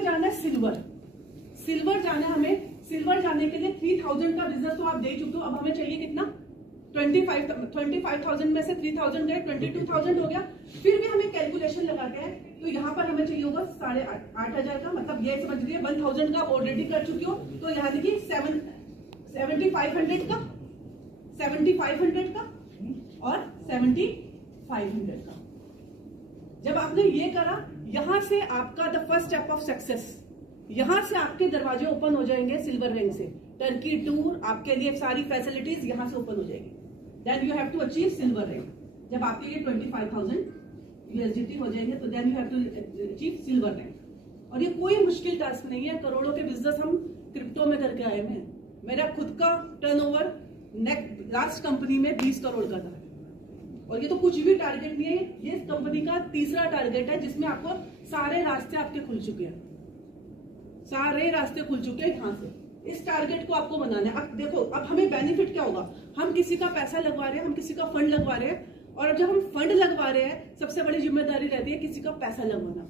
हमें जाना है सिल्वर। सिल्वर जाना है हमें। सिल्वर जाने के लिए 3000 का बिजनेस तो आप दे चुके हो, अब हमें चाहिए कितना? 25,000 में से 3000 गए, 22,000 हो गया। फिर भी हमें कैलकुलेशन लगाते हैं तो यहाँ पर हमें चाहिए होगा 8,500 का, मतलब ये समझ लीजिए 1000 का ऑलरेडी कर चुकी हो, तो यहाँ देखिए 7500 का, 7500 का और 7500 का। जब आपने ये करा, यहां से आपका the first step of success, यहां से आपके दरवाजे ओपन हो जाएंगे सिल्वर रैंक से। टर्की टूर, आपके लिए सारी फैसिलिटीज यहां से ओपन हो जाएगी। Then you have to achieve silver rank. जब आपके लिए 25,000 USDT हो जाएंगे तो then you have to achieve silver rank. और ये कोई मुश्किल टास्क नहीं है। करोड़ों के बिजनेस हम क्रिप्टो में करके आए हैं। मेरा खुद का टर्नओवर लास्ट कंपनी में 20 करोड़ का था। और ये तो कुछ भी टारगेट नहीं है, ये कंपनी का तीसरा टारगेट है जिसमें आपको सारे रास्ते आपके खुल चुके हैं, सारे रास्ते खुल चुके हैं यहाँ से। इस टारगेट को आपको बनाना है। अब देखो, अब हमें बेनिफिट क्या होगा? हम किसी का पैसा लगवा रहे हैं, हम किसी का फंड लगवा रहे हैं, और जब हम फंड लगवा रहे हैं सबसे बड़ी जिम्मेदारी रहती है किसी का पैसा लगवाना।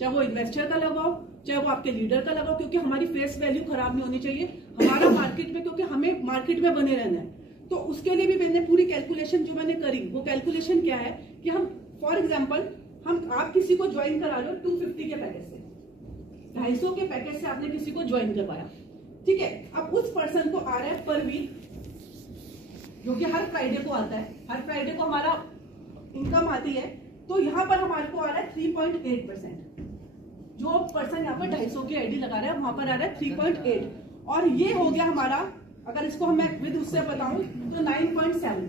चाहे वो इन्वेस्टर का लगाओ, चाहे वो आपके लीडर का लगाओ, क्योंकि हमारी फेस वैल्यू खराब नहीं होनी चाहिए हमारा मार्केट में, क्योंकि हमें मार्केट में बने रहना है। तो उसके लिए भी मैंने पूरी कैलकुलेशन जो मैंने करी, वो कैलकुलेशन क्या है कि हम फॉर एग्जांपल आप किसी को ज्वाइन करा रहे हो 250 के पैकेज से, 250 के पैकेज से आपने किसी को ज्वाइन करवाया, ठीक है। अब उस पर्सन को आ रहा है पर वीक, जो कि हर फ्राइडे को आता है, हर फ्राइडे को हमारा इनकम आती है, तो यहाँ पर हमारे को आ रहा है 3.8%। जो पर्सन यहाँ पर 250 की आईडी लगा रहा है वहां पर आ रहा है 3.8, और ये हो गया हमारा, अगर इसको मैं विद उससे बताऊं तो 9.7।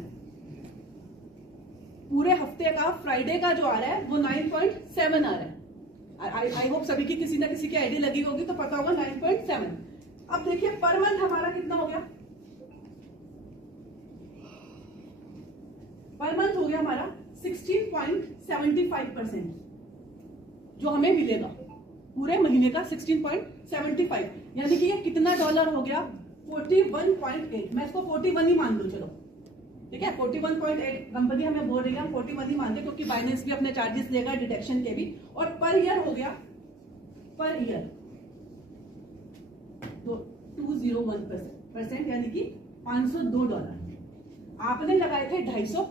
पूरे हफ्ते का फ्राइडे का जो आ रहा है वो 9.7 आ रहा है। आई होप सभी की किसी ना किसी की आईडी लगी होगी तो पता होगा 9.7। अब देखिए पर मंथ हमारा कितना हो गया? पर मंथ हो गया हमारा 16.75% जो हमें मिलेगा पूरे महीने का, 16.75। यानी कि ये कितना डॉलर हो गया? 41.8। मैं इसको 41 ही मान लूं, चलो ठीक है। 41.8 कंपनी हमें बोल रही है, हम 41 ही मानते, क्योंकि बाइनेंस भी अपने चार्जेस लेगा, डिटेक्शन के भी। और पर ईयर हो गया, पर ईयर तो 201%, यानी कि $502। आपने लगाए थे 250,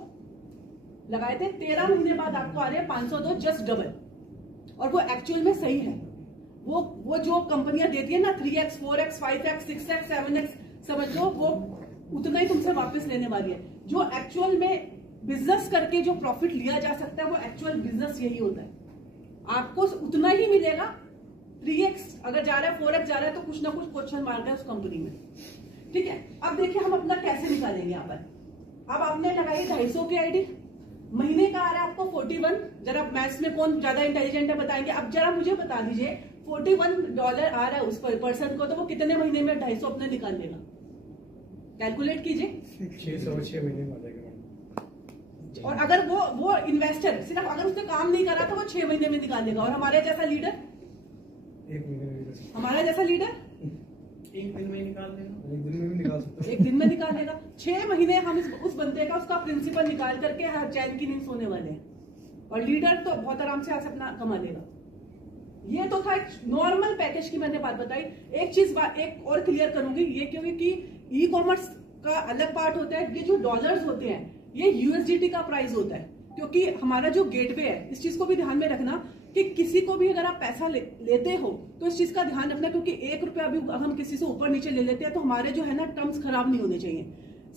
लगाए थे 13 महीने बाद आपको आ रहे हैं 502, जस्ट डबल। और वो एक्चुअल में सही है। वो जो कंपनियां देती है ना 3x 4x 5x 6x 7x, समझ लो वो उतना ही तुमसे वापस लेने वाली है। जो एक्चुअल में बिजनेस करके जो प्रॉफिट लिया जा सकता है वो एक्चुअल बिजनेस यही होता है। आपको उतना ही मिलेगा। 3x अगर जा रहा है 4x जा रहा है तो कुछ ना कुछ क्वेश्चन मार रहा है उस कंपनी में, ठीक है। अब देखिए हम अपना कैसे निकालेंगे यहाँ पर। अब आपने लगाई 250 की आईडी, महीने का आ रहा है आपको 41। जरा मैथ्स में कौन ज्यादा इंटेलिजेंट है बताएंगे। अब जरा मुझे बता दीजिए $41 आ रहा है उस पर्सन को, तो वो कितने महीने में 250 अपने निकाल लेगा? कैलकुलेट कीजिए। 6 महीने में आ जाएगा। और अगर वो इन्वेस्टर सिर्फ अगर उसने काम नहीं करा तो वो 6 महीने में निकाल लेगा। और हमारे जैसा लीडर 1 महीने में, हमारा जैसा लीडर 1 दिन में निकाल देगा, 1 दिन में भी निकाल सकता है, 1 दिन में निकाल लेगा। 6 महीने हम उस बंदे का उसका प्रिंसिपल निकाल करके हर चैन की नींद सोने वाले हैं। और लीडर तो बहुत आराम से आज अपना कमा लेगा। ये तो था नॉर्मल पैकेज की मैंने बात बताई। एक चीज एक और क्लियर करूंगी, ये क्योंकि ई कॉमर्स का अलग पार्ट होता है। ये जो डॉलर्स होते हैं ये USDT का प्राइस होता है, क्योंकि हमारा जो गेटवे है, इस चीज को भी ध्यान में रखना कि किसी को भी अगर आप पैसा लेते हो तो इस चीज का ध्यान रखना, क्योंकि 1 रुपया भी हम किसी से ऊपर नीचे ले लेते हैं तो हमारे जो है ना टर्म्स खराब नहीं होने चाहिए।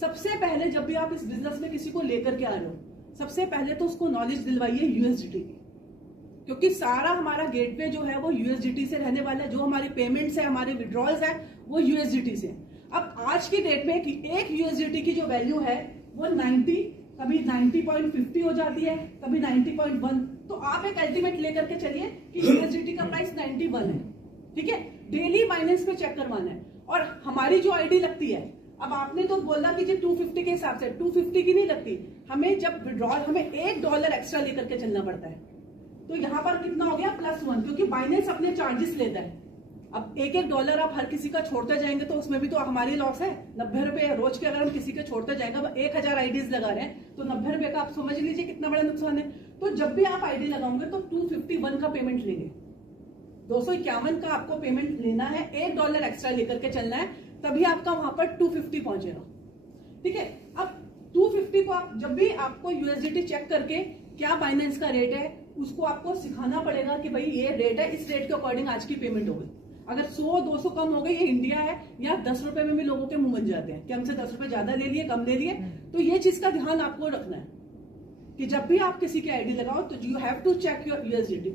सबसे पहले जब भी आप इस बिजनेस में किसी को लेकर के आ रहे हो, सबसे पहले तो उसको नॉलेज दिलवाइए USDT की, क्योंकि सारा हमारा गेटवे जो है वो USDT से रहने वाला है। जो हमारे पेमेंट्स है, हमारे विड्रॉल्स है, वो USDT से। अब आज की डेट में एक USDT की जो वैल्यू है वो 90, कभी 90.50 हो जाती है, कभी 90.1। तो आप एक अल्टीमेट लेकर के चलिए कि USDT का प्राइस 91 है, ठीक है। डेली बाइनेंस पे चेक करवाना है। और हमारी जो आईडी लगती है, अब आपने तो बोला कि 250 के हिसाब से, 250 की नहीं लगती हमें। जब विड्रॉल हमें $1 एक्स्ट्रा लेकर के चलना पड़ता है, तो यहाँ पर कितना हो गया +1, क्योंकि बाइनेंस अपने चार्जेस लेता है। अब $1 आप हर किसी का छोड़ते जाएंगे तो उसमें भी तो हमारी लॉस है। 90 रुपए रोज के अगर हम किसी के छोड़ते जाएंगे, 1000 आईडीज लगा रहे हैं तो 90 रुपए का आप समझ लीजिए कितना बड़ा नुकसान है। तो जब भी आप आईडी लगाओगे तो 251 का पेमेंट लेंगे, 251 का आपको पेमेंट लेना है, $1 एक्स्ट्रा लेकर के चलना है, तभी आपका वहां पर 250 पहुंचेगा। ठीक है, अब 250 को आप जब भी आपको यूएसडीटी चेक करके क्या बाइनेंस का रेट है उसको आपको सिखाना पड़ेगा कि भाई ये रेट है, इस रेट के अकॉर्डिंग आज की पेमेंट होगी। अगर 100-200 कम हो गई, ये इंडिया है, या 10 रुपए में भी लोगों के मुंह बन जाते हैं कि हमसे 10 रुपए ज्यादा ले लिए, कम ले लिए। तो ये चीज का ध्यान आपको रखना है कि जब भी आप किसी की आईडी लगाओ तो you have to check your USDT.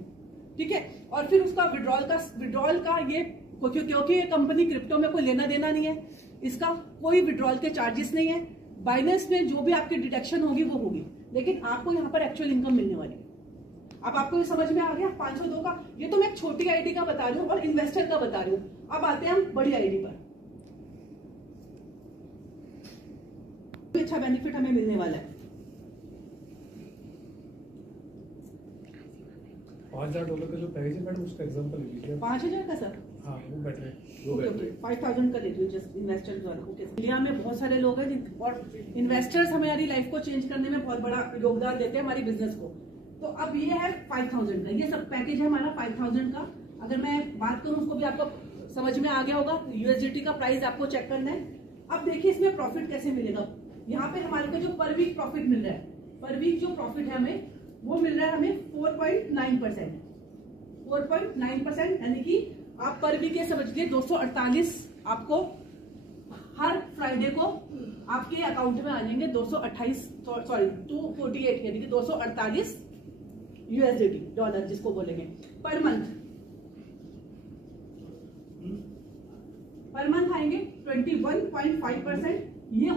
ठीक है, और फिर उसका विड्रॉल का ये, क्योंकि ये कंपनी क्रिप्टो में कोई लेना देना नहीं है, इसका कोई विड्रॉल के चार्जेस नहीं है। बाइनेंस में जो भी आपकी डिडक्शन होगी वो होगी, लेकिन आपको यहाँ पर एक्चुअल इनकम मिलने वाली है। अब आपको ये समझ में आ गया 502 का। ये तो मैं एक छोटी आईडी का बता रही हूँ और इन्वेस्टर का बता रही हूँ। अब आते हैं हम बड़ी आईडी पर। अच्छा बेनिफिट हमें मिलने वाला है। $5,000 का जो पैकेज है मैडम, उसका एग्जांपल ले लीजिए। 5,000 का सर? हाँ, वो बेटर है। ओके, 5,000 का ले लीजिए जस्ट इन्वेस्टर द्वारा। ओके, इंडिया में बहुत सारे लोग हैं और इन्वेस्टर्स हमारी लाइफ को चेंज करने में बहुत बड़ा योगदान देते हैं हमारी बिजनेस को। तो अब ये है 5,000 का, ये सब पैकेज है हमारा 5,000 का। अगर मैं बात करूं, उसको भी आपको समझ में आ गया होगा। यूएसडीटी का प्राइस आपको चेक करना है। अब देखिए इसमें प्रॉफिट कैसे मिलेगा। यहाँ पे हमारे को जो पर वीक प्रॉफिट मिल रहा है, पर वीक जो प्रॉफिट है हमें, वो मिल रहा है हमें 4.9%। 4.9% यानी कि आप पर वीक ये समझिए 248 आपको हर फ्राइडे को आपके अकाउंट में आ जाएंगे। 248 यानी कि 248 यूएसडीटी, डॉलर जिसको बोलेंगे, पर मंथ आएंगे 21.5%। ये